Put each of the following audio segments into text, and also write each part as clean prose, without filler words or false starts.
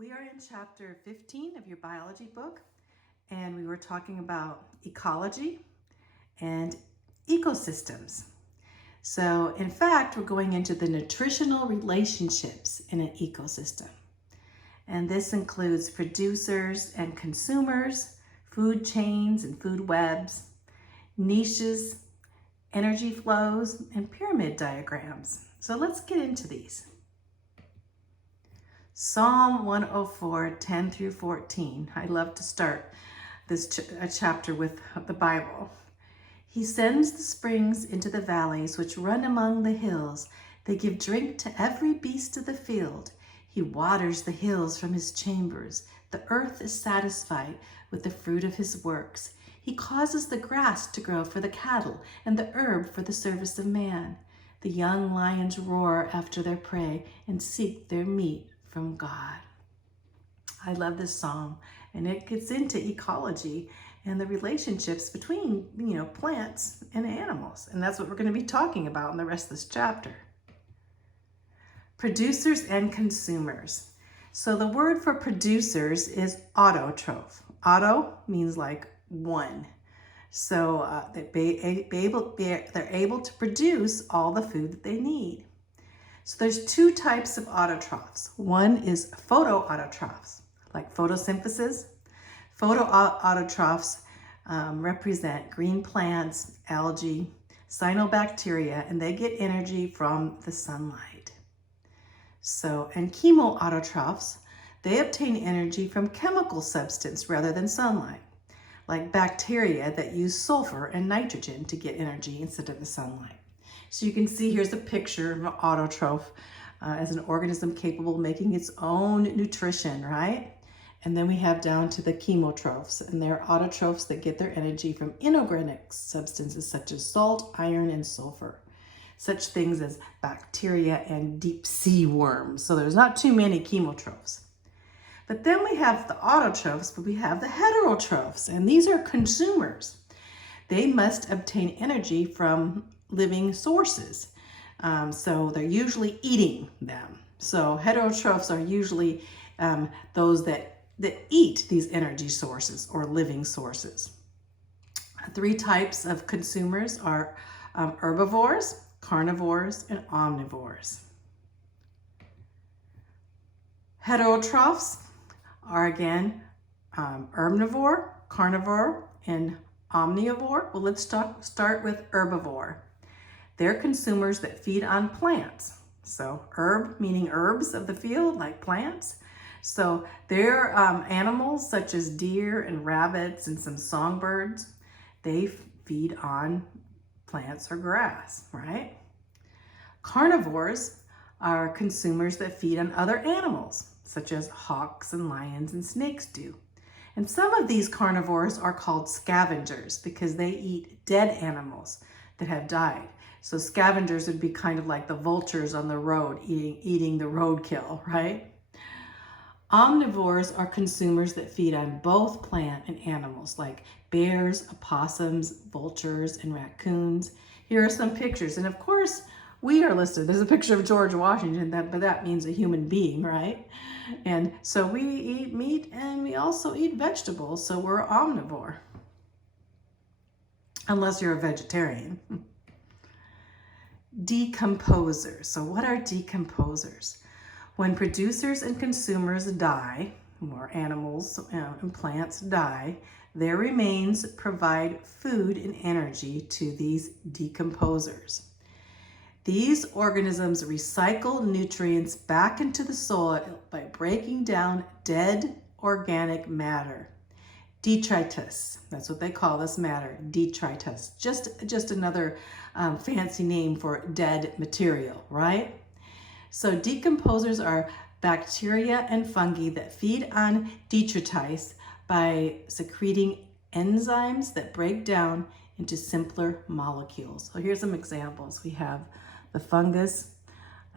We are in chapter 15 of your biology book, and we were talking about ecology and ecosystems. So in fact, we're going into the nutritional relationships in an ecosystem. And this includes producers and consumers, food chains and food webs, niches, energy flows, and pyramid diagrams. So let's get into these. Psalm 104, 10 through 14. I love to start this chapter with the Bible. He sends the springs into the valleys which run among the hills. They give drink to every beast of the field. He waters the hills from his chambers. The earth is satisfied with the fruit of his works. He causes the grass to grow for the cattle and the herb for the service of man. The young lions roar after their prey and seek their meat from God. I love this psalm, and it gets into ecology and the relationships between, plants and animals. And that's what we're going to be talking about in the rest of this chapter. Producers and consumers. So the word for producers is autotroph. Auto means like one. So they're able to produce all the food that they need. So there's two types of autotrophs. One is photoautotrophs, like photosynthesis. Photoautotrophs represent green plants, algae, cyanobacteria, and they get energy from the sunlight. And chemoautotrophs, they obtain energy from chemical substance rather than sunlight, like bacteria that use sulfur and nitrogen to get energy instead of the sunlight. So you can see here's a picture of an autotroph as an organism capable of making its own nutrition, right? And then we have down to the chemotrophs, and they're autotrophs that get their energy from inorganic substances such as salt, iron, and sulfur. Such things as bacteria and deep sea worms. So there's not too many chemotrophs. But then we have the autotrophs, but we have the heterotrophs, and these are consumers. They must obtain energy from living sources. So they're usually eating them. So heterotrophs are usually those that eat these energy sources or living sources. Three types of consumers are herbivores, carnivores, and omnivores. Heterotrophs are again herbivore, carnivore, and omnivore. Well, let's start with herbivore. They're consumers that feed on plants. So herb meaning herbs of the field, like plants. So they're animals such as deer and rabbits and some songbirds. They feed on plants or grass, right? Carnivores are consumers that feed on other animals, such as hawks and lions and snakes do. And some of these carnivores are called scavengers because they eat dead animals that have died. So scavengers would be kind of like the vultures on the road eating the roadkill, right? Omnivores are consumers that feed on both plant and animals like bears, opossums, vultures, and raccoons. Here are some pictures. And of course, we are listed. There's a picture of George Washington, but that means a human being, right? And so we eat meat and we also eat vegetables, so we're omnivore. Unless you're a vegetarian. Decomposers. So what are decomposers? When producers and consumers die, or animals and plants die, their remains provide food and energy to these decomposers. These organisms recycle nutrients back into the soil by breaking down dead organic matter. Detritus, that's what they call this matter, detritus. Just another fancy name for dead material, right? So decomposers are bacteria and fungi that feed on detritus by secreting enzymes that break down into simpler molecules. So here's some examples. We have the fungus,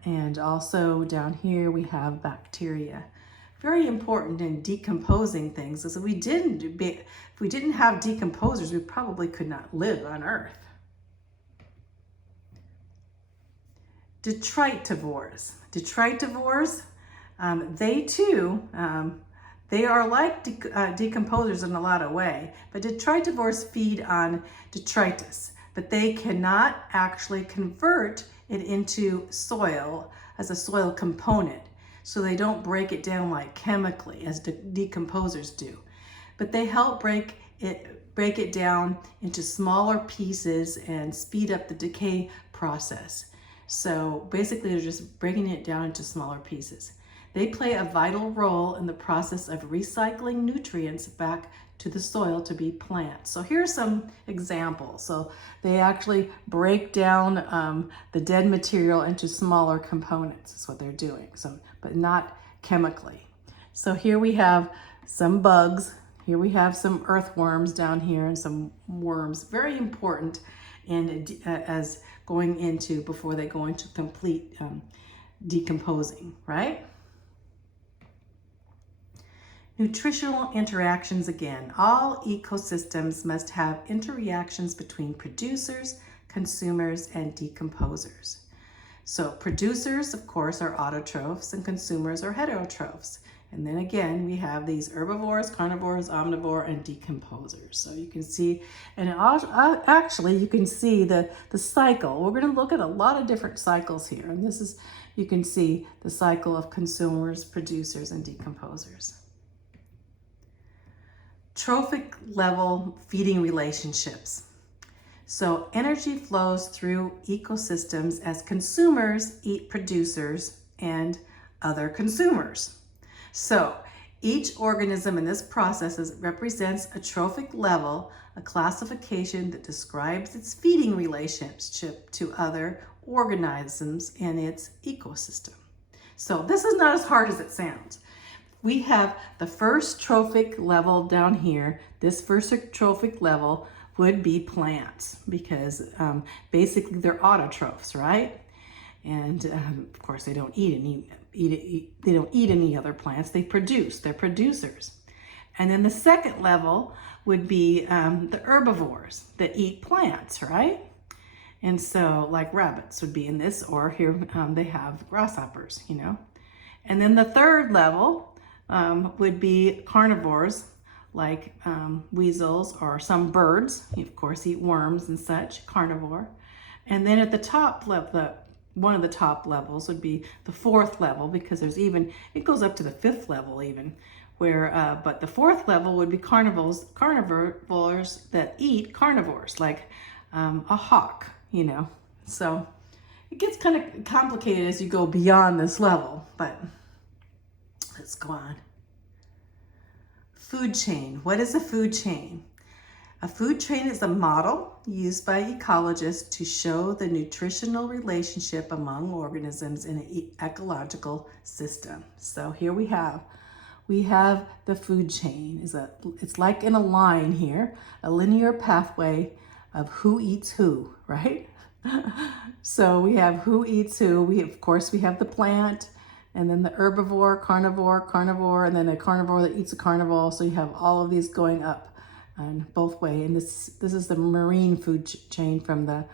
and also down here we have bacteria. Very important in decomposing things is if we didn't have decomposers, we probably could not live on Earth. Detritivores. Detritivores They too, they are like decomposers in a lot of ways, but detritivores feed on detritus, but they cannot actually convert it into soil as a soil component. So they don't break it down like chemically as decomposers do, but they help break it down into smaller pieces and speed up the decay process. So basically they're just breaking it down into smaller pieces. They play a vital role in the process of recycling nutrients back to the soil to be plants. So here's some examples. So they actually break down the dead material into smaller components. That's what they're doing. So, but not chemically. So here we have some bugs. Here we have some earthworms down here and some worms. Very important in as going into before they go into complete decomposing, right? Nutritional interactions again. All ecosystems must have interreactions between producers, consumers, and decomposers. So producers, of course, are autotrophs and consumers are heterotrophs. And then again, we have these herbivores, carnivores, omnivore, and decomposers. So you can see, and actually you can see the cycle. We're going to look at a lot of different cycles here. And this is, you can see the cycle of consumers, producers, and decomposers. Trophic level feeding relationships. So energy flows through ecosystems as consumers eat producers and other consumers. So each organism in this process represents a trophic level, a classification that describes its feeding relationship to other organisms in its ecosystem. So this is not as hard as it sounds. We have the first trophic level down here. This first trophic level would be plants because basically they're autotrophs, right? And of course they don't eat any other plants. They produce. They're producers. And then the second level would be the herbivores that eat plants, right? And so like rabbits would be in this, or here they have grasshoppers, you know. And then the third level would be carnivores like weasels or some birds, of course, eat worms and such, carnivore. And then at the top level, one of the top levels would be the fourth level, because there's even, it goes up to the fifth level even, where, but the fourth level would be carnivores that eat carnivores, like a hawk, you know. So it gets kind of complicated as you go beyond this level, but let's go on. Food chain. What is a food chain? A food chain is a model used by ecologists to show the nutritional relationship among organisms in an ecological system. So here we have the food chain. It's like in a line here, a linear pathway of who eats who, right? So we have who eats who. Of course, we have the plant, and then the herbivore, carnivore, and then a carnivore that eats a carnivore. So you have all of these going up and both ways. And this is the marine food chain from the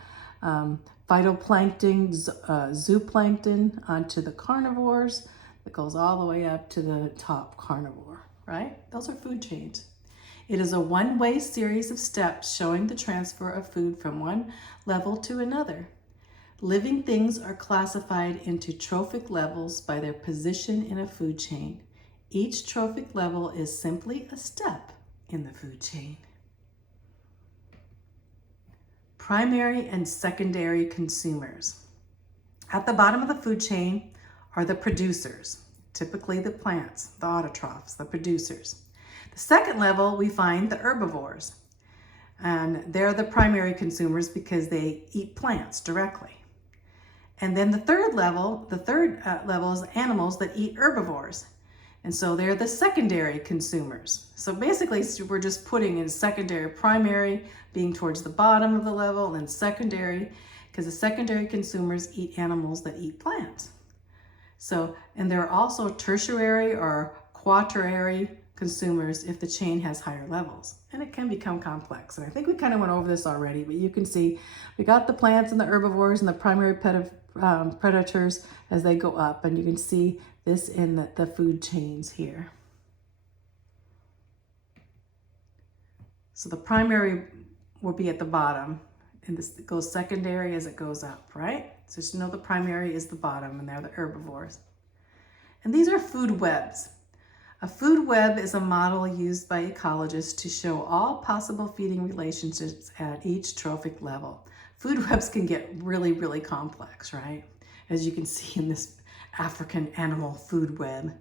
phytoplankton, zooplankton onto the carnivores that goes all the way up to the top carnivore, right? Those are food chains. It is a one-way series of steps showing the transfer of food from one level to another. Living things are classified into trophic levels by their position in a food chain. Each trophic level is simply a step in the food chain. Primary and secondary consumers. At the bottom of the food chain are the producers, typically the plants, the autotrophs, the producers. The second level, we find the herbivores, and they're the primary consumers because they eat plants directly. And then the third level is animals that eat herbivores. And so they're the secondary consumers. So basically we're just putting in secondary, primary being towards the bottom of the level, and then secondary, because the secondary consumers eat animals that eat plants. So, and there are also tertiary or quaternary consumers if the chain has higher levels, and it can become complex. And I think we kind of went over this already, but you can see we got the plants and the herbivores and the primary predators as they go up, and you can see this in the food chains here. So the primary will be at the bottom, and this goes secondary as it goes up, right? So just know the primary is the bottom, and they're the herbivores. And these are food webs. A food web is a model used by ecologists to show all possible feeding relationships at each trophic level. Food webs can get really, really complex, right? As you can see in this African animal food web.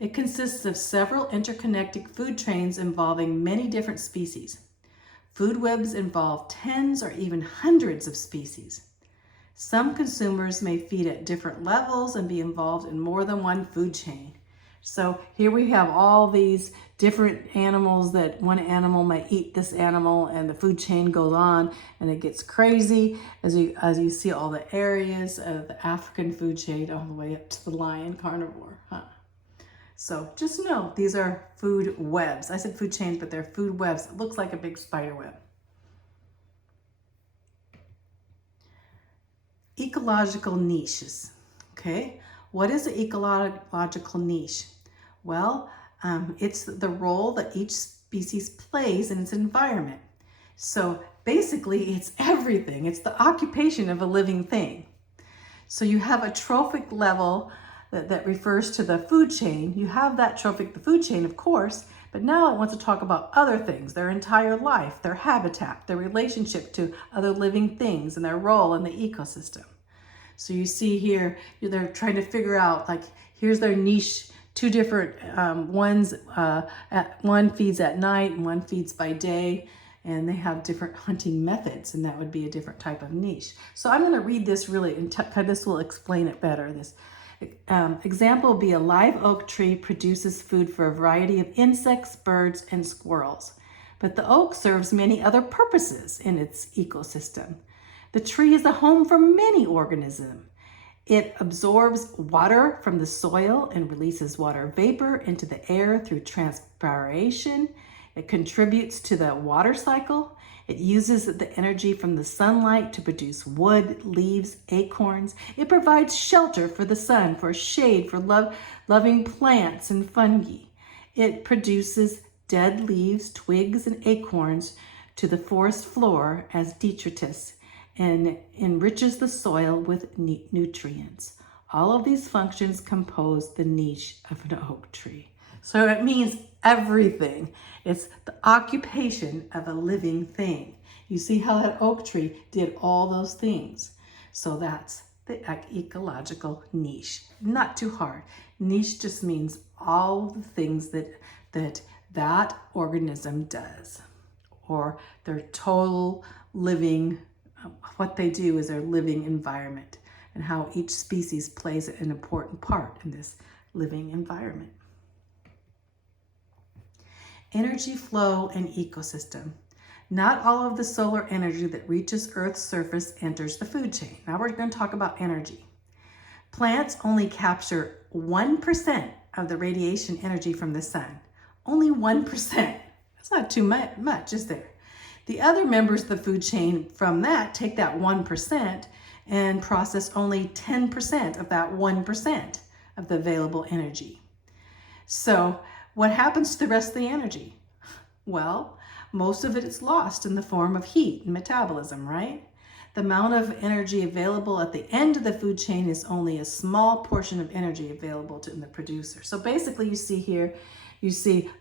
It consists of several interconnected food chains involving many different species. Food webs involve tens or even hundreds of species. Some consumers may feed at different levels and be involved in more than one food chain. So here we have all these different animals that one animal might eat this animal, and the food chain goes on and it gets crazy as you see all the areas of the African food chain all the way up to the lion carnivore. So just know these are food webs. I said food chains, but they're food webs. It looks like a big spider web. Ecological niches. Okay, what is an ecological niche? Well, it's the role that each species plays in its environment. So basically, it's everything. It's the occupation of a living thing. So you have a trophic level that refers to the food chain. You have that the food chain, of course, but now I want to talk about other things, their entire life, their habitat, their relationship to other living things, and their role in the ecosystem. So you see here, they're trying to figure out, like, here's their niche, two different ones. One feeds at night and one feeds by day, and they have different hunting methods, and that would be a different type of niche. So I'm going to read this really, and this will explain it better. This example will be a live oak tree produces food for a variety of insects, birds, and squirrels. But the oak serves many other purposes in its ecosystem. The tree is a home for many organisms. It absorbs water from the soil and releases water vapor into the air through transpiration. It contributes to the water cycle. It uses the energy from the sunlight to produce wood, leaves, acorns. It provides shelter for the sun, for shade, for loving plants and fungi. It produces dead leaves, twigs, and acorns to the forest floor as detritus, and enriches the soil with nutrients. All of these functions compose the niche of an oak tree. So it means everything. It's the occupation of a living thing. You see how that oak tree did all those things. So that's the ecological niche. Not too hard. Niche just means all the things that organism does, or their total living. What they do is their living environment, and how each species plays an important part in this living environment. Energy flow and ecosystem. Not all of the solar energy that reaches Earth's surface enters the food chain. Now we're going to talk about energy. Plants only capture 1% of the radiation energy from the sun. Only 1%. That's not too much, is there? The other members of the food chain from that take that 1% and process only 10% of that 1% of the available energy. So what happens to the rest of the energy? Well, most of it is lost in the form of heat and metabolism, right? The amount of energy available at the end of the food chain is only a small portion of energy available to the producer. So basically you see here,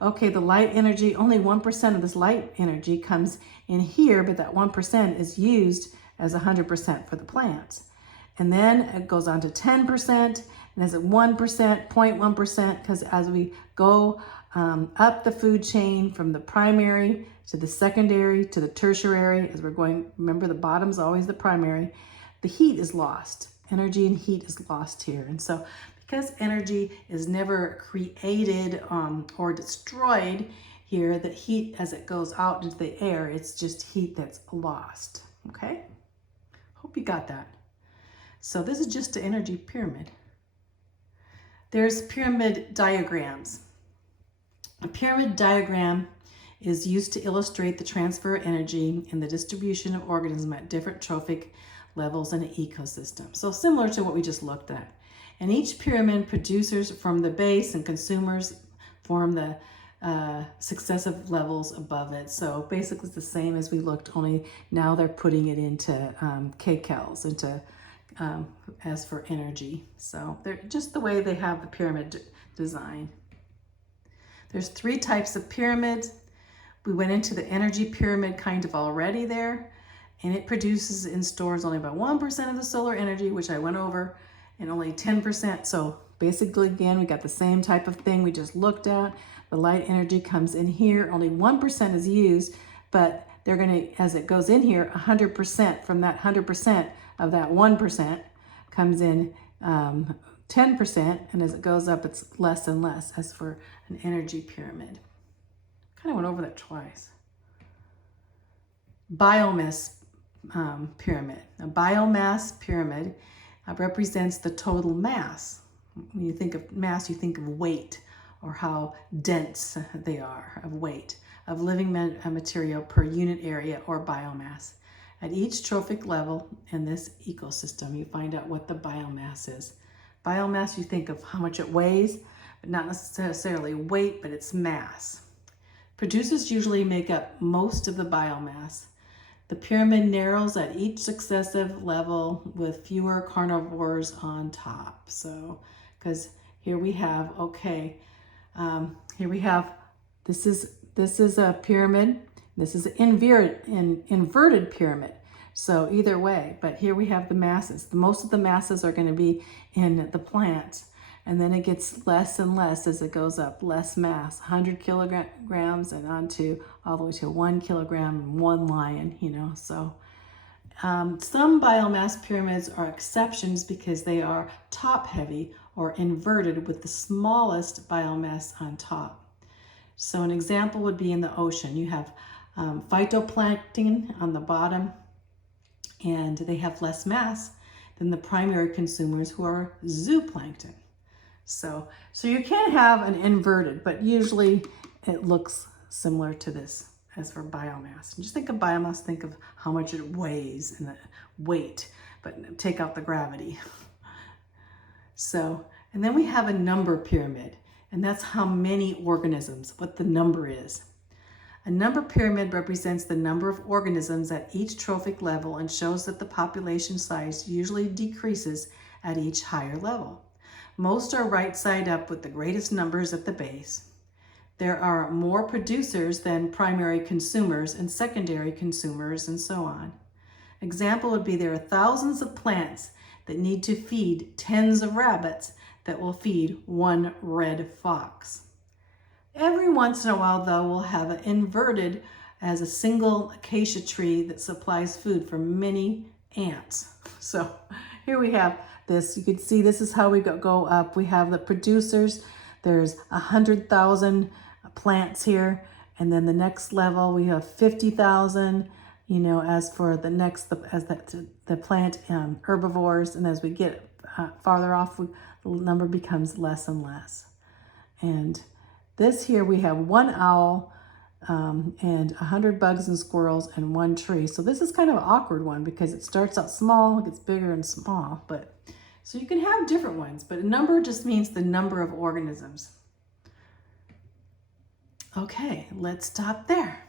okay, the light energy, only 1% of this light energy comes in here, but that 1% is used as 100% for the plants. And then it goes on to 10%, and as at 1%, 0.1%, because as we go up the food chain from the primary to the secondary to the tertiary, as we're going, remember the bottom's always the primary, the heat is lost. Energy and heat is lost here. And so because energy is never created or destroyed here, the heat as it goes out into the air, it's just heat that's lost, okay? Hope you got that. So this is just an energy pyramid. There's pyramid diagrams. A pyramid diagram is used to illustrate the transfer of energy and the distribution of organisms at different trophic levels in an ecosystem. So similar to what we just looked at. And each pyramid, producers from the base and consumers form the successive levels above it. So basically it's the same as we looked, only now they're putting it into kcals, into as for energy. So they're just the way they have the pyramid design. There's 3 types of pyramids. We went into the energy pyramid kind of already there, and it produces and stores only about 1% of the solar energy, which I went over, and only 10%. So basically, again, we got the same type of thing we just looked at. The light energy comes in here, only 1% is used, but they're gonna, as it goes in here, 100% from that 100% of that 1% comes in 10%, and as it goes up, it's less and less as for an energy pyramid. Kind of went over that twice. Biomass pyramid. A biomass pyramid represents the total mass. When you think of mass, you think of weight, or how dense they are, of weight, of living material per unit area or biomass. At each trophic level in this ecosystem, you find out what the biomass is. Biomass, you think of how much it weighs, but not necessarily weight, but it's mass. Producers usually make up most of the biomass. The pyramid narrows at each successive level with fewer carnivores on top. So, because here we have, here we have, this is a pyramid. This is an inverted pyramid. So either way, but here we have the masses. Most of the masses are going to be in the plant, and then it gets less and less as it goes up, less mass, 100 kilograms and onto all the way to 1 kilogram and 1 lion, you know. So some biomass pyramids are exceptions because they are top heavy or inverted with the smallest biomass on top. So an example would be in the ocean. You have phytoplankton on the bottom, and they have less mass than the primary consumers, who are zooplankton. So you can have an inverted, but usually it looks similar to this as for biomass. Just think of biomass, think of how much it weighs and the weight, but take out the gravity. So, and then we have a number pyramid, and that's how many organisms, what the number is. A number pyramid represents the number of organisms at each trophic level and shows that the population size usually decreases at each higher level. Most are right side up with the greatest numbers at the base. There are more producers than primary consumers and secondary consumers, and so on. Example would be there are thousands of plants that need to feed tens of rabbits that will feed one red fox. Every once in a while, though, we'll have it inverted as a single acacia tree that supplies food for many ants. So here we have this. You can see this is how we go up. We have the producers. There's 100,000 plants here. And then the next level, we have 50,000, you know, as for the next, the plant herbivores. And as we get farther off, the number becomes less and less. And this here, we have 1 owl and 100 bugs and squirrels and 1 tree. So this is kind of an awkward one because it starts out small, it gets bigger and small. But so you can have different ones, but a number just means the number of organisms. Okay, let's stop there.